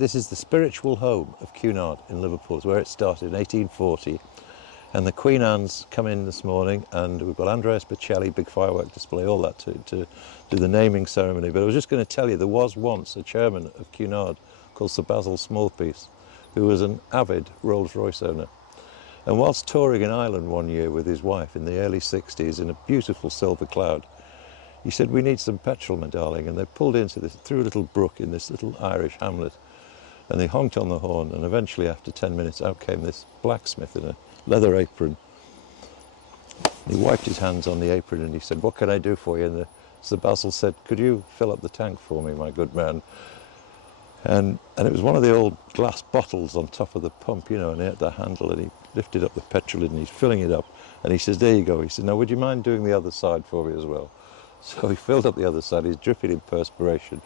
This is the spiritual home of Cunard in Liverpool. It's where it started in 1840. And the Queen Anne's come in this morning, and we've got Andreas Bocelli, big firework display, all that to do the naming ceremony. But I was just going to tell you, there was once a chairman of Cunard called Sir Basil Smallpiece, who was an avid Rolls-Royce owner. And whilst touring in Ireland one year with his wife in the early 60s in a beautiful silver cloud, he said, "We need some petrol, my darling." And they pulled into this, through a little brook in this little Irish hamlet. And they honked on the horn, and eventually after 10 minutes out came this blacksmith in a leather apron. He wiped his hands on the apron and he said, "What can I do for you?" And Sir Basil said, "Could you fill up the tank for me, my good man?" And it was one of the old glass bottles on top of the pump, you know, and he had the handle, and he lifted up the petrol and he's filling it up. And he says, "There you go." He said, "Now, would you mind doing the other side for me as well?" So he filled up the other side, he's dripping in perspiration.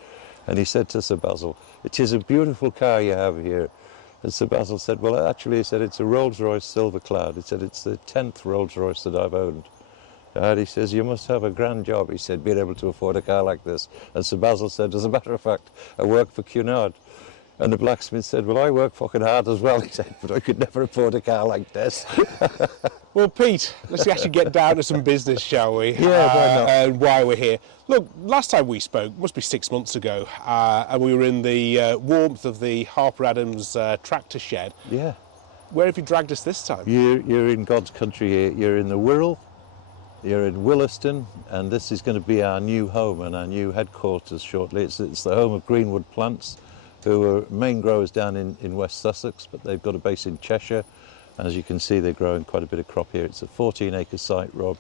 And he said to Sir Basil, "It is a beautiful car you have here." And Sir Basil said, "Well, actually," he said, "it's a Rolls-Royce Silver Cloud." He said, "It's the 10th Rolls-Royce that I've owned." And he says, "You must have a grand job," he said, "being able to afford a car like this." And Sir Basil said, "As a matter of fact, I work for Cunard." And the blacksmith said, "Well, I work fucking hard as well," he said, "but I could never afford a car like this." Well, Pete, let's actually get down to some business, shall we? Yeah, why not? And why we're here. Look, last time we spoke, must be 6 months ago, and we were in the warmth of the Harper Adams tractor shed. Yeah. Where have you dragged us this time? You're in God's country here. You're in the Wirral, you're in Williston, and this is going to be our new home and our new headquarters shortly. It's the home of Greenwood Plants, who are main growers down in West Sussex, but they've got a base in Cheshire. And as you can see, they're growing quite a bit of crop here. It's a 14-acre site, Rob.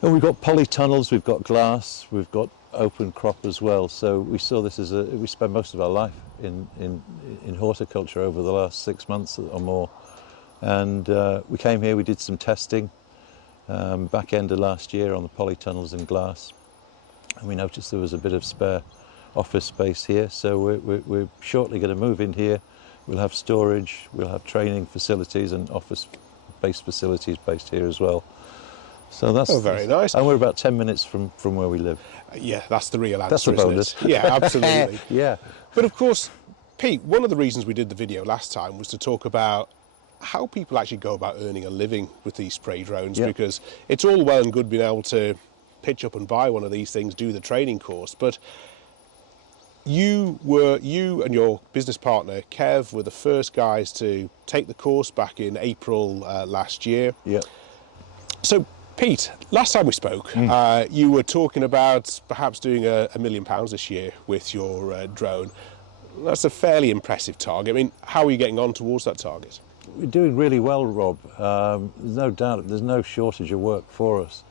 And we've got polytunnels, we've got glass, we've got open crop as well. So we saw this as we spent most of our life in horticulture over the last 6 months or more. And we came here, we did some testing back end of last year on the polytunnels and glass. And we noticed there was a bit of spare office space here. So we're shortly going to move in here. We'll have storage, we'll have training facilities and office-based facilities based here as well. So that's very nice. And we're about 10 minutes from where we live. Yeah, that's the real answer. That's the bonus. Isn't it? Yeah, absolutely. Yeah. But of course, Pete, one of the reasons we did the video last time was to talk about how people actually go about earning a living with these spray drones, because it's all well and good being able to pitch up and buy one of these things, do the training course, but you and your business partner, Kev, were the first guys to take the course back in April last year. Yeah. So, Pete, last time we spoke, you were talking about perhaps doing £1 million this year with your drone. That's a fairly impressive target. I mean, how are you getting on towards that target? We're doing really well, Rob. There's no doubt, there's no shortage of work for us.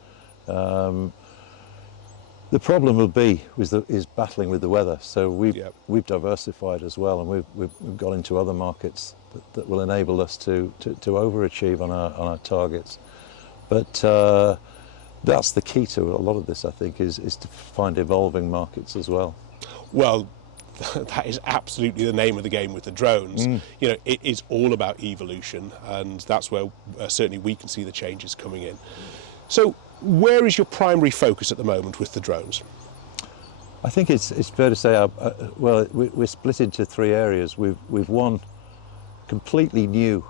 The problem will be is battling with the weather. So we've diversified as well, and we've gone into other markets that will enable us to overachieve on our targets. But that's the key to a lot of this, I think, is to find evolving markets as well. Well, that is absolutely the name of the game with the drones. You know, it is all about evolution, and that's where certainly we can see the changes coming in. So, where is your primary focus at the moment with the drones? I think it's fair to say, we're split into 3 areas. We've one completely new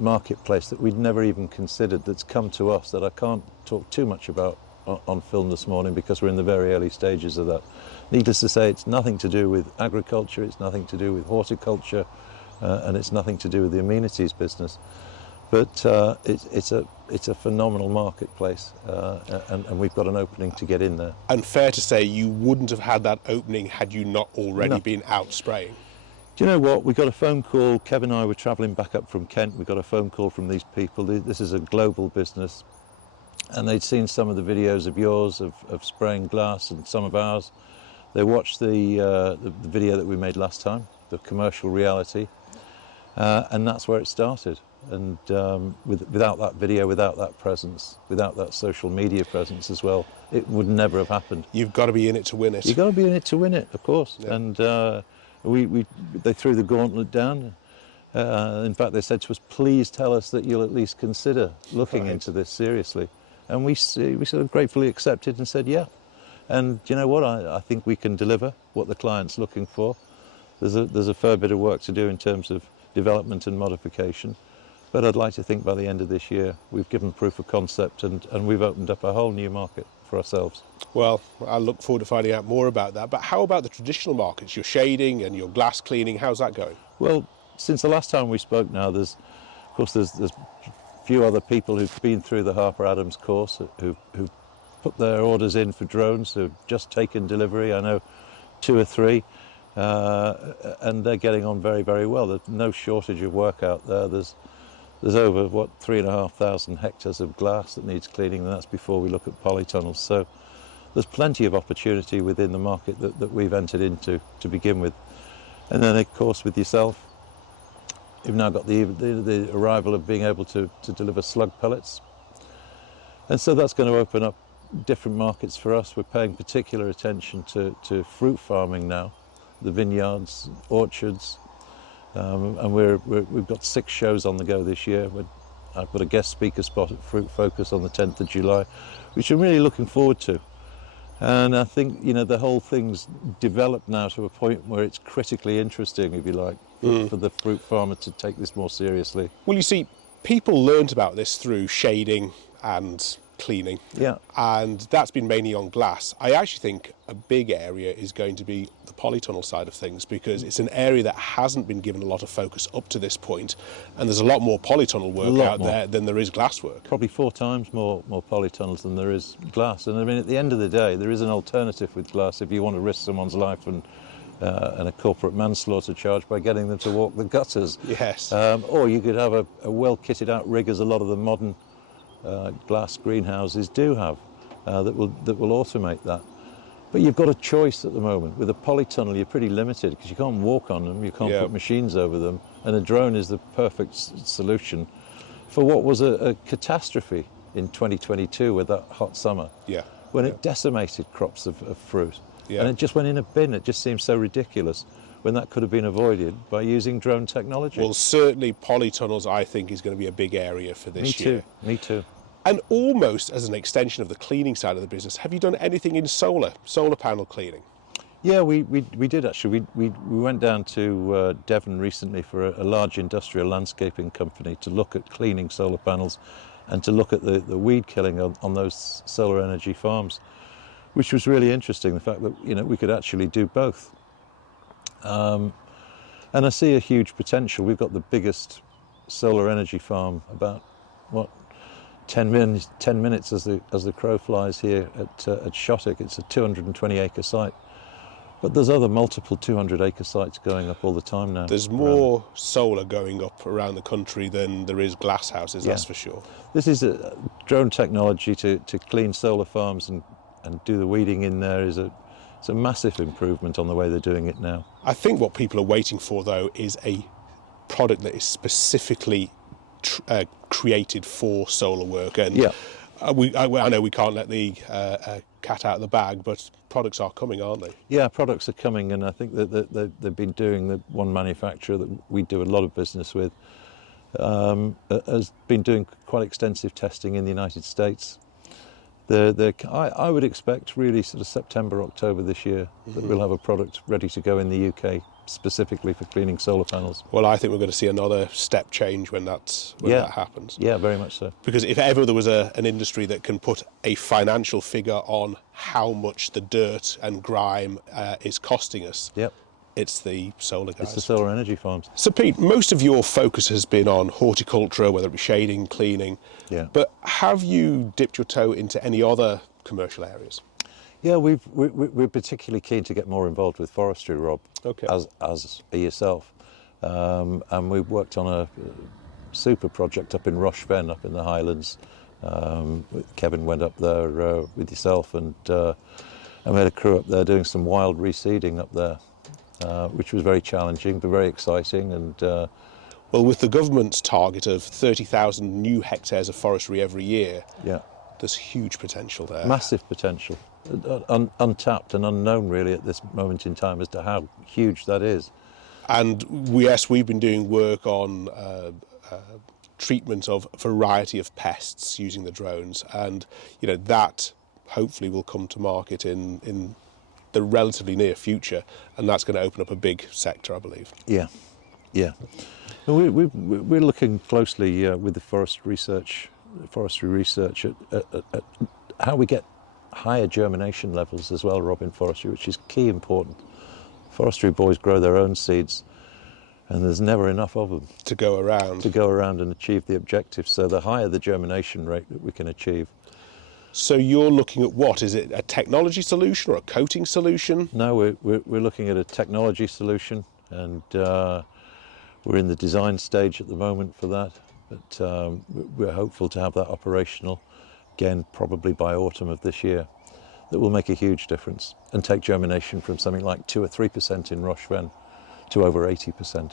marketplace that we'd never even considered, that's come to us, that I can't talk too much about on film this morning because we're in the very early stages of that. Needless to say, it's nothing to do with agriculture, it's nothing to do with horticulture, and it's nothing to do with the amenities business. But it's a phenomenal marketplace, and we've got an opening to get in there. And fair to say, you wouldn't have had that opening had you not already been out spraying. Do you know what? We got a phone call. Kev and I were travelling back up from Kent. We got a phone call from these people. This is a global business, and they'd seen some of the videos of yours of spraying glass and some of ours. They watched the video that we made last time, the commercial reality, and that's where it started. And without that video, without that presence, without that social media presence as well, it would never have happened. You've got to be in it to win it. You've got to be in it to win it, of course. Yeah. And they threw the gauntlet down. In fact, they said to us, "Please tell us that you'll at least consider looking into this seriously." And we sort of gratefully accepted and said, "Yeah." And you know what? I think we can deliver what the client's looking for. There's a fair bit of work to do in terms of development and modification. But I'd like to think by the end of this year, we've given proof of concept and we've opened up a whole new market for ourselves. Well, I look forward to finding out more about that. But how about the traditional markets, your shading and your glass cleaning? How's that going? Well, since the last time we spoke now, there's a few other people who've been through the Harper Adams course who've put their orders in for drones, who've just taken delivery. I know 2 or 3, and they're getting on very, very well. There's no shortage of work out there. There's over, 3,500 hectares of glass that needs cleaning, and that's before we look at polytunnels. So there's plenty of opportunity within the market that we've entered into to begin with. And then, of course, with yourself, you've now got the arrival of being able to deliver slug pellets. And so that's going to open up different markets for us. We're paying particular attention to fruit farming now, the vineyards, orchards, and we've got 6 shows on the go this year. I've got a guest speaker spot at Fruit Focus on the 10th of July, which I'm really looking forward to. And I think, the whole thing's developed now to a point where it's critically interesting, if you like, for the fruit farmer to take this more seriously. Well, you see, people learned about this through shading and cleaning. Yeah. And that's been mainly on glass. I actually think a big area is going to be the polytunnel side of things, because it's an area that hasn't been given a lot of focus up to this point, and there's a lot more polytunnel work out there than there is glass work. Probably 4 times more polytunnels than there is glass. And I mean, at the end of the day, there is an alternative with glass if you want to risk someone's life and a corporate manslaughter charge by getting them to walk the gutters. Yes. Or you could have a well kitted out rig, as a lot of the modern glass greenhouses do have, that will automate that. But you've got a choice at the moment. With a polytunnel, you're pretty limited because you can't walk on them, you can't put machines over them, and a drone is the perfect solution for what was a catastrophe in 2022 with that hot summer, when it decimated crops of fruit. And it just went in a bin. It just seems so ridiculous when that could have been avoided by using drone technology. Well, certainly polytunnels, I think, is going to be a big area for this year. Me too. And almost as an extension of the cleaning side of the business, have you done anything in solar panel cleaning? Yeah, we did actually. We went down to Devon recently for a large industrial landscaping company to look at cleaning solar panels and to look at the weed killing on those solar energy farms, which was really interesting, the fact that we could actually do both. And I see a huge potential. We've got the biggest solar energy farm, about 10 minutes as the crow flies here at Shottock. It's a 220 acre site, but there's other multiple 200 acre sites going up all the time now. There's more solar going up around the country than there is glass houses, that's for sure. This is a drone technology to clean solar farms and do the weeding in there. It's a massive improvement on the way they're doing it now. I think what people are waiting for, though, is a product that is specifically created for solar work. And I know we can't let the cat out of the bag, but products are coming, aren't they? Yeah, products are coming, and I think that they've been doing, the one manufacturer that we do a lot of business with has been doing quite extensive testing in the United States. I would expect really sort of September, October this year that we'll have a product ready to go in the UK specifically for cleaning solar panels. Well, I think we're going to see another step change when that happens. Yeah, very much so. Because if ever there was an industry that can put a financial figure on how much the dirt and grime is costing us, it's the solar guys. It's the solar energy farms. So Pete, most of your focus has been on horticulture, whether it be shading, cleaning. Yeah. But have you dipped your toe into any other commercial areas? Yeah, we're particularly keen to get more involved with forestry, Rob, as yourself. And we've worked on a super project up in Rocheven, up in the Highlands. Kevin went up there with yourself, and we had a crew up there doing some wild reseeding up there, which was very challenging but very exciting. And well, with the government's target of 30,000 new hectares of forestry every year, there's huge potential there. Massive potential. Untapped and unknown really at this moment in time as to how huge that is. And we've been doing work on treatment of a variety of pests using the drones, and that hopefully will come to market in the relatively near future, and that's going to open up a big sector, I believe. Yeah, yeah. Well, we're looking closely with the forestry research at how we get higher germination levels as well, Rob, in forestry, which is key important. Forestry boys grow their own seeds, and there's never enough of them To go around. and achieve the objective. So the higher the germination rate that we can achieve. So you're looking at what? Is it a technology solution or a coating solution? No, we're looking at a technology solution, and we're in the design stage at the moment for that. But we're hopeful to have that operational, again, probably by autumn of this year. That will make a huge difference and take germination from something like 2 or 3% in Roche Ven to over 80%.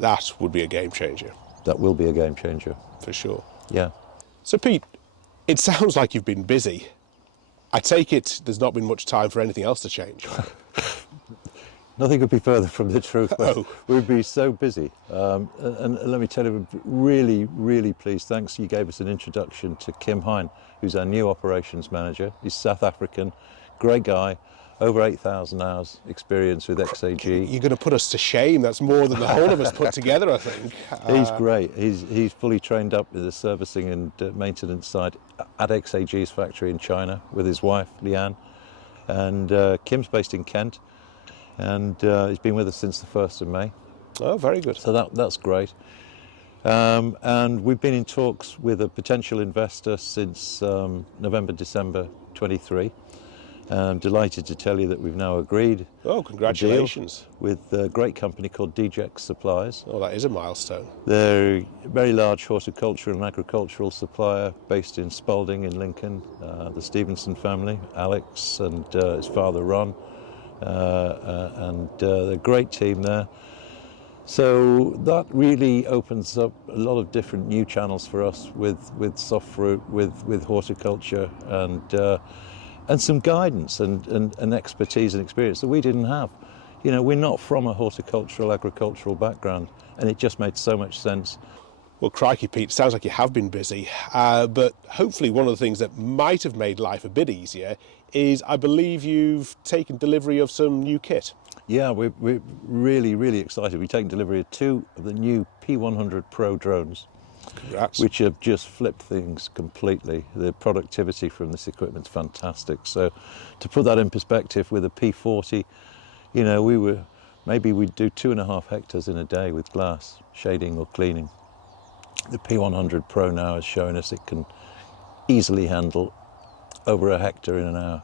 That would be a game changer. That will be a game changer. For sure. Yeah. So Pete, it sounds like you've been busy. I take it there's not been much time for anything else to change. Nothing could be further from the truth. Oh. We'd be so busy. And let me tell you, we're really, really pleased. Thanks, you gave us an introduction to Kim Hine, who's our new operations manager. He's South African, great guy, over 8,000 hours experience with XAG. You're going to put us to shame. That's more than the whole of us put together, I think. He's great. He's fully trained up with the servicing and maintenance side at XAG's factory in China with his wife, Leanne. And Kim's based in Kent. And he's been with us since the 1st of May. Oh, very good. So that's great. And we've been in talks with a potential investor since November, December 23. I'm delighted to tell you that we've now agreed. Oh, congratulations. A deal with a great company called DJEX Supplies. Oh, that is a milestone. They're a very large horticultural and agricultural supplier based in Spalding in Lincoln. The Stevenson family, Alex and his father Ron. And they're a great team there. So that really opens up a lot of different new channels for us with soft fruit, with horticulture, and some guidance and expertise and experience that we didn't have. You know, we're not from a horticultural, agricultural background, and it just made so much sense. Well, crikey, Pete, sounds like you have been busy. But hopefully one of the things that might have made life a bit easier is I believe you've taken delivery of some new kit. Yeah, we're really, really excited. We've taken delivery of 2 of the new P100 Pro drones. Congrats. Which have just flipped things completely. The productivity from this equipment's fantastic. So to put that in perspective with a P40, you know, maybe we'd do 2.5 hectares in a day with glass, shading or cleaning. The P100 Pro now is showing us it can easily handle over 1 hectare in an hour.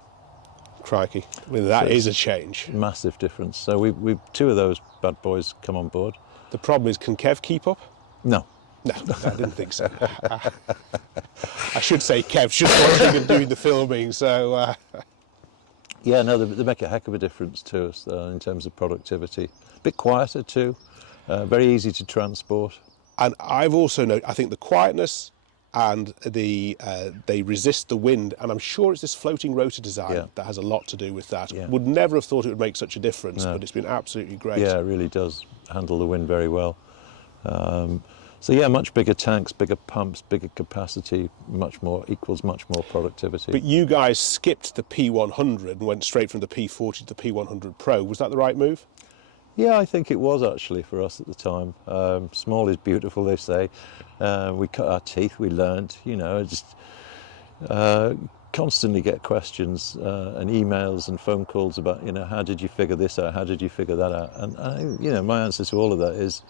Crikey, I mean, that is a change. Massive difference. So we've 2 of those bad boys come on board. The problem is, can Kev keep up? No. No, I didn't think so. I should say Kev's just watching and doing the filming, so... Yeah, no, they make a heck of a difference to us in terms of productivity. A bit quieter too, very easy to transport. And I've also noticed, I think the quietness and they resist the wind, and I'm sure it's this floating rotor design that has a lot to do with that. Yeah. Would never have thought it would make such a difference, No. but it's been absolutely great. Yeah, it really does handle the wind very well. So yeah, much bigger tanks, bigger pumps, bigger capacity, much more productivity. But you guys skipped the P100 and went straight from the P40 to the P100 Pro. Was that the right move? Yeah, I think it was actually for us at the time. Small is beautiful, they say. We cut our teeth, we learned, you know, just constantly get questions and emails and phone calls about, you know, how did you figure this out? How did you figure that out? And I think, you know, my answer to all of that is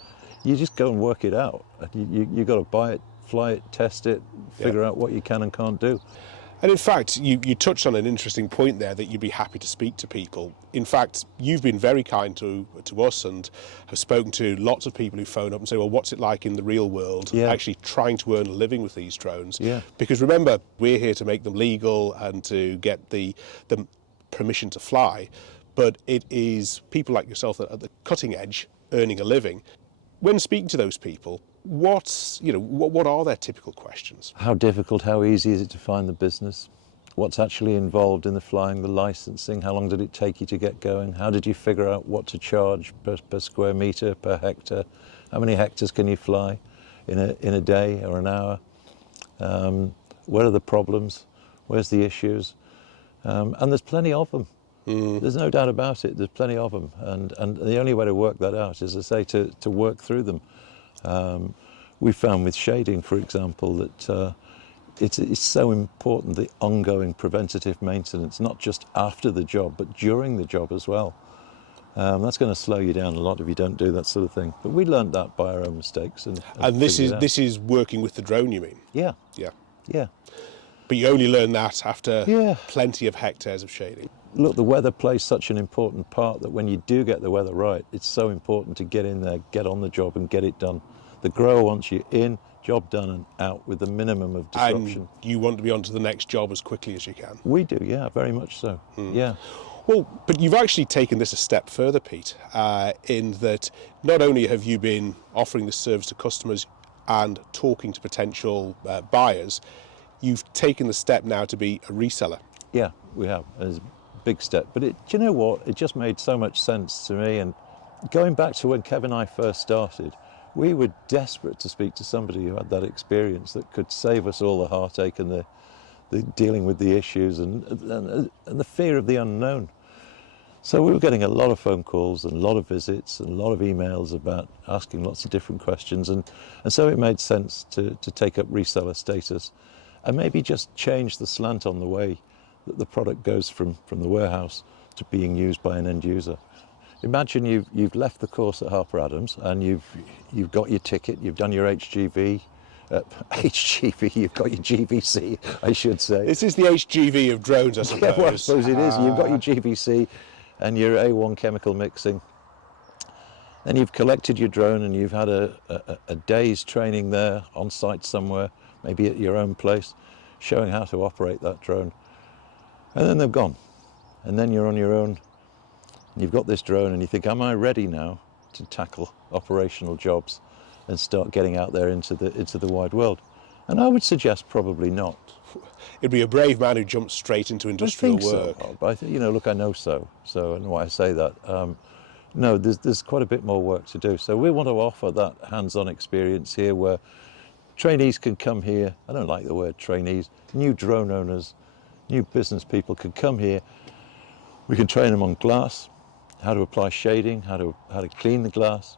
you just go and work it out. You got to buy it, fly it, test it, figure out what you can and can't do. And in fact, you touched on an interesting point there, that you'd be happy to speak to people. In fact, you've been very kind to us and have spoken to lots of people who phone up and say, well, what's it like in the real world, actually trying to earn a living with these drones? Yeah. Because remember, we're here to make them legal and to get the permission to fly, but it is people like yourself that are at the cutting edge earning a living. When speaking to those people, what are their typical questions? How difficult, how easy is it to find the business? What's actually involved in the flying, the licensing? How long did it take you to get going? How did you figure out what to charge per square metre, per hectare? How many hectares can you fly in a day or an hour? What are the problems? where's the issues, and there's plenty of them. There's no doubt about it. There's plenty of them, and the only way to work that out is, as I say, to work through them. We found with shading, for example, that it's so important, the ongoing preventative maintenance, not just after the job, but during the job as well. That's going to slow you down a lot if you don't do that sort of thing. But we learned that by our own mistakes. And this is working with the drone, you mean? Yeah. Yeah. Yeah. But you only learn that after Yeah. plenty of hectares of shading. Look, the weather plays such an important part that when you do get the weather right, it's so important to get in there, get on the job and get it done. The grower wants you in, job done and out with the minimum of disruption. And you want to be on to the next job as quickly as you can. We do, yeah, very much so. Yeah. Well, but you've actually taken this a step further, Pete, in that not only have you been offering this service to customers and talking to potential buyers, you've taken the step now to be a reseller. Yeah, we have. It's a big step. But do you know what? It just made so much sense to me. And going back to when Kev and I first started, we were desperate to speak to somebody who had that experience that could save us all the heartache and the dealing with the issues and the fear of the unknown. So we were getting a lot of phone calls and a lot of visits and a lot of emails about asking lots of different questions. And so it made sense to take up reseller status and maybe just change the slant on the way that the product goes from the warehouse to being used by an end user. Imagine you've left the course at Harper Adams and you've got your ticket, you've done your HGV, you've got your GVC, I should say. This is the HGV of drones, I suppose. Yeah, well, I suppose it is. You've got your GVC and your A1 chemical mixing. Then you've collected your drone and you've had a day's training there on site somewhere, maybe at your own place, showing how to operate that drone. And then they've gone. And then you're on your own. And you've got this drone and you think, am I ready now to tackle operational jobs and start getting out there into the wide world? And I would suggest probably not. It'd be a brave man who jumps straight into industrial work. So, Rob. Look, I know so. So, and why I say that, no, there's quite a bit more work to do. So we want to offer that hands-on experience here where trainees can come here. I don't like the word trainees. New drone owners, new business people can come here. We can train them on glass, how to apply shading, how to clean the glass.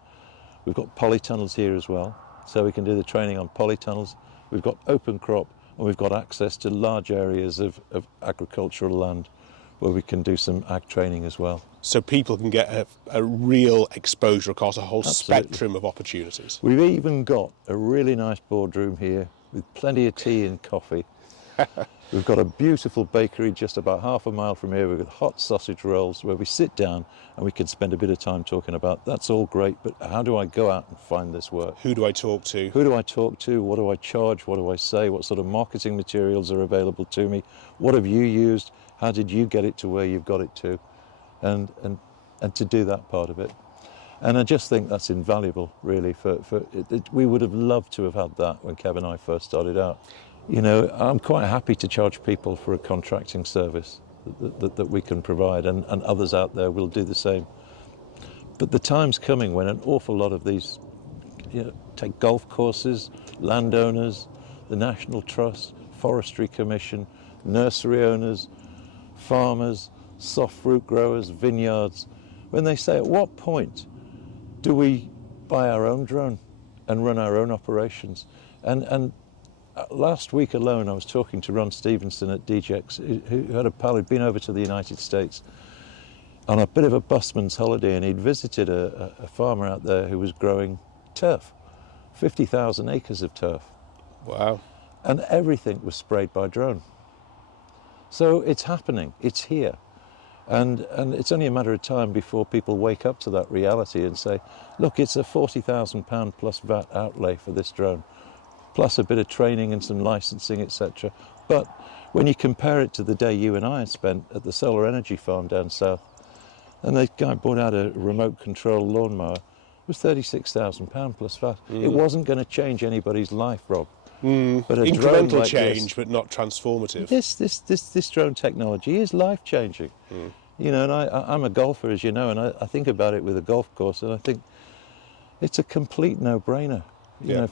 We've got polytunnels here as well, so we can do the training on polytunnels. We've got open crop, and we've got access to large areas of agricultural land where we can do some ag training as well. So people can get a real exposure across a whole Absolutely. spectrum of opportunities. We've even got a really nice boardroom here with plenty of tea and coffee. We've got a beautiful bakery just about half a mile from here. We've got hot sausage rolls where we sit down and we can spend a bit of time talking about, that's all great, but how do I go out and find this work? Who do I talk to? Who do I talk to? What do I charge? What do I say? What sort of marketing materials are available to me? What have you used? How did you get it to where you've got it to? And to do that part of it. And I just think that's invaluable, really. We would have loved to have had that when Kev and I first started out. You know, I'm quite happy to charge people for a contracting service that we can provide, and others out there will do the same. But the time's coming when an awful lot of these, take golf courses, landowners, the National Trust, Forestry Commission, nursery owners, farmers, soft fruit growers, vineyards, when they say, at what point do we buy our own drone and run our own operations? And last week alone, I was talking to Ron Stevenson at DJX, who had a pal who'd been over to the United States on a bit of a busman's holiday, and he'd visited a farmer out there who was growing turf, 50,000 acres of turf. Wow. And everything was sprayed by drone. So it's happening, it's here. And it's only a matter of time before people wake up to that reality and say, look, it's a £40,000 plus VAT outlay for this drone, plus a bit of training and some licensing, etc. But when you compare it to the day you and I had spent at the solar energy farm down south, and the guy brought out a remote control lawnmower, it was £36,000 plus VAT. It wasn't going to change anybody's life, Rob. But a drone incremental like change, but not transformative. This drone technology is life-changing. You know, and I'm a golfer, as you know, and I think about it with a golf course, and I think it's a complete no-brainer. You know,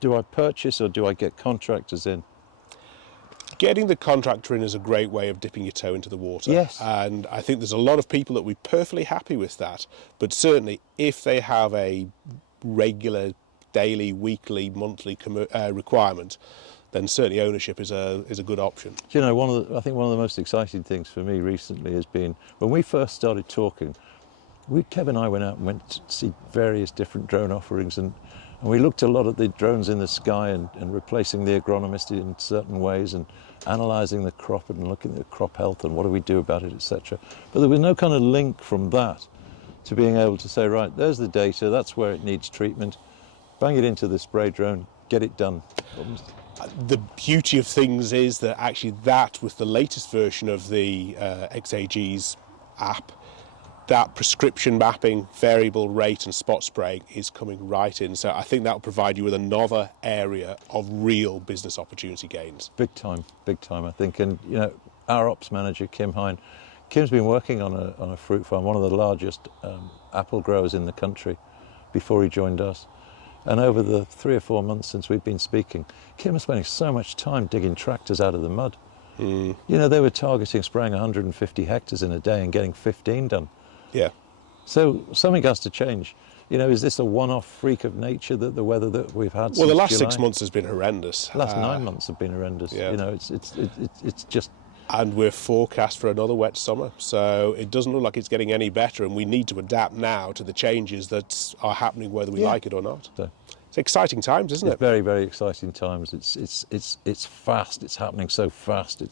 do I purchase or do I get contractors in? Getting the contractor in is a great way of dipping your toe into the water. Yes. And I think there's a lot of people that will be perfectly happy with that. But certainly if they have a regular daily, weekly, monthly requirement, then certainly ownership is a good option. Do you know, I think one of the most exciting things for me recently has been when we first started talking, Kev and I went out and went to see various different drone offerings, and we looked a lot at the drones in the sky and replacing the agronomist in certain ways and analysing the crop and looking at the crop health and what do we do about it, etc. But there was no kind of link from that to being able to say, right, there's the data, that's where it needs treatment, bang it into the spray drone, get it done. The beauty of things is that actually that, with the latest version of the XAG's app, that prescription mapping, variable rate and spot spraying is coming right in. So I think that will provide you with another area of real business opportunity gains. Big time, I think. And, you know, our ops manager, Kim Hine, Kim's been working on a fruit farm, one of the largest apple growers in the country, before he joined us. And over the 3 or 4 months since we've been speaking, Kim is spending so much time digging tractors out of the mud. You know, they were targeting spraying 150 hectares in a day and getting 15 done. Yeah. So something has to change. You know, is this a one-off freak of nature, that the weather that we've had? Well, the last July? 6 months has been horrendous. The last 9 months have been horrendous. Yeah. You know, it's just. And we're forecast for another wet summer, so it doesn't look like it's getting any better, and we need to adapt now to the changes that are happening, whether we like it or not. So, it's exciting times, isn't it's it? very, very exciting times. It's fast. It's happening so fast.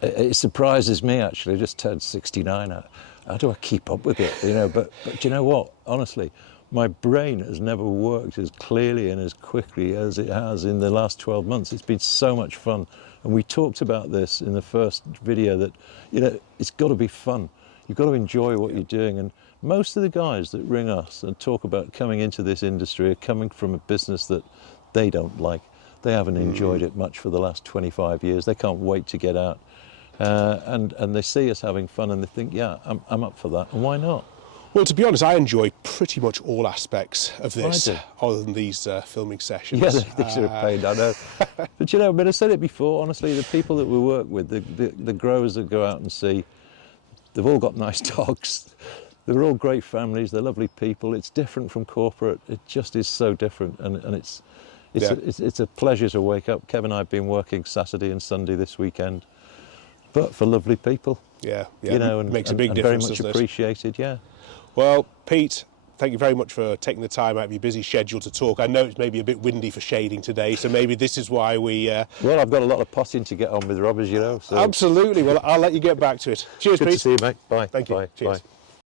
It surprises me, actually. I just turned 69. How do I keep up with it? You know, but you know what? Honestly, my brain has never worked as clearly and as quickly as it has in the last 12 months. It's been so much fun. And we talked about this in the first video, that, you know, it's got to be fun. You've got to enjoy what you're doing. And most of the guys that ring us and talk about coming into this industry are coming from a business that they don't like. They haven't enjoyed it much for the last 25 years. They can't wait to get out. And they see us having fun and they think, yeah, I'm up for that. And why not? Well, to be honest, I enjoy pretty much all aspects of this, I do. other than these filming sessions. Yeah, these are a pain, I know. But you know, but I said it before, honestly, the people that we work with, the growers that go out and see, they've all got nice dogs. They're all great families, they're lovely people. It's different from corporate. It just is so different. And it's a pleasure to wake up. Kevin and I have been working Saturday and Sunday this weekend, but for lovely people. Yeah. You know, and makes a big and difference, very much doesn't it? appreciated, yeah. Well, Pete, thank you very much for taking the time out of your busy schedule to talk. I know it's maybe a bit windy for shading today, so maybe this is why we... Well, I've got a lot of potting to get on with, Rob, as you know. So. Absolutely. Well, I'll let you get back to it. Cheers, Good Pete. to see you, mate. Bye. Thank you. Bye. Cheers. Bye.